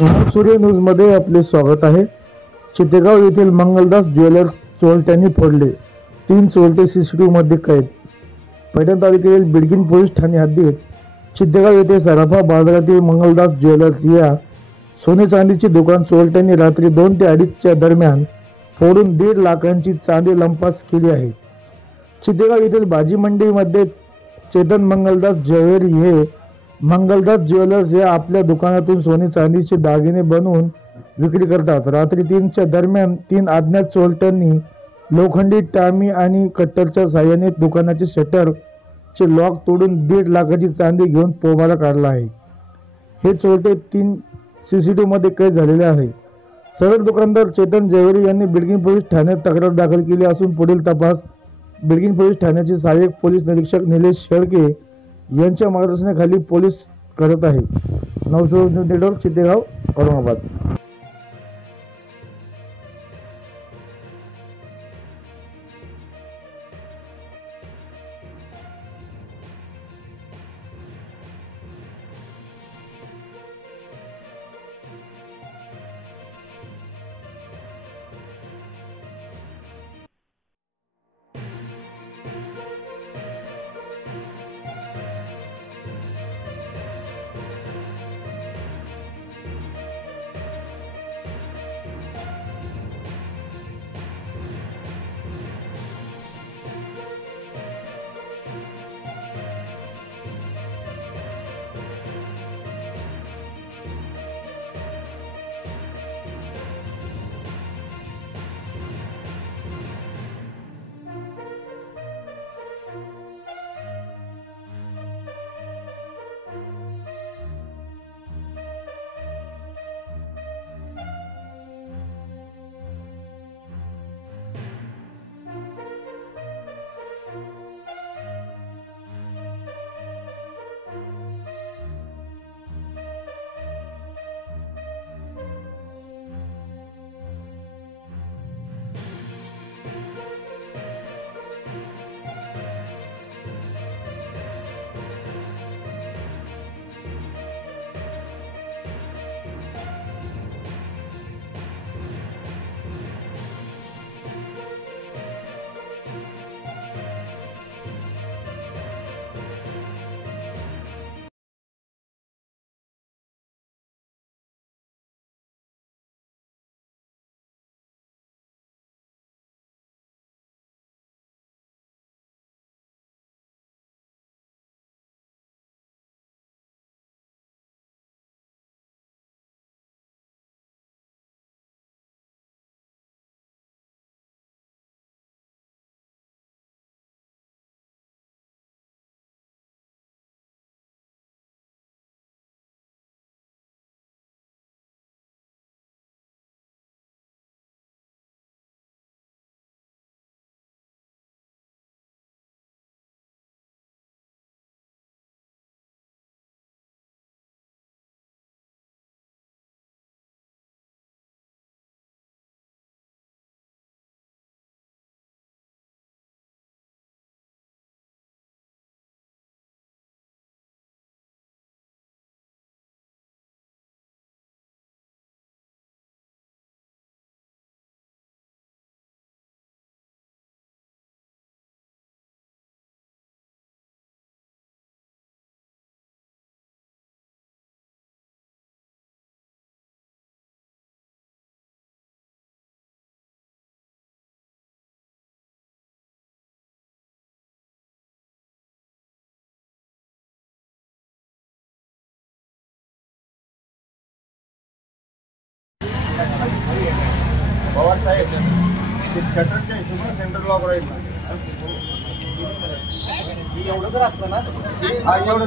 सूर्य न्यूजमध्ये आपले स्वागत आहे। चितेगाव येथील मंगलदास ज्वेलर्स चोरट्यांनी फोडले, 3 चोरटे सीसीटीव्ही मध्ये कैद। पैठण तालुक्यातील बिडकीन पोलीस ठाणे हद्दीत चितेगाव येथे सराफा बाजारातील मंगलदास ज्वेलर्स या सोने चांदीचे दुकान चोरट्यांनी रात्री 2 ते 2:30च्या दरम्यान फोडून 1.5 लाखांची चांदी लंपास केली आहे। चितेगाव येथील भाजी मंडईमध्ये चेतन मंगलदास ज्वेलरी हे मंगलदास ज्वेलर्स या आपल्या दुकानातून सोने चांदीचे दागिने बनवून विक्री करतात। रात्री 3च्या दरम्यान 3 अज्ञात चोरट्यांनी लोखंडी टामी आणि कट्टरच्या साहाय्याने दुकानाचे शटरचे लॉक तोडून 1.5 लाखाची चांदी घेऊन पोबारा काढला आहे। हे चोरटे 3 सीसीटीव्ही मध्ये कैद झालेले आहे। सदर दुकानदार चेतन ज्वेलरी यांनी बिडकीन पोलीस ठाण्यात तक्रार दाखल केली असून पुढील तपास बिडकीन पोलीस ठाण्याचे सहाय्यक पोलीस निरीक्षक निलेश शेळके यांच्या मार्गदर्शनाखाली पोलीस करत आहे। नवसूर न्यूज नेटवर्क, चितेगाव, औरंगाबाद। पवार साहेब शटरच्या हिशोबाने सेंटर लॉक राहील एवढं जर असलं ना एवढं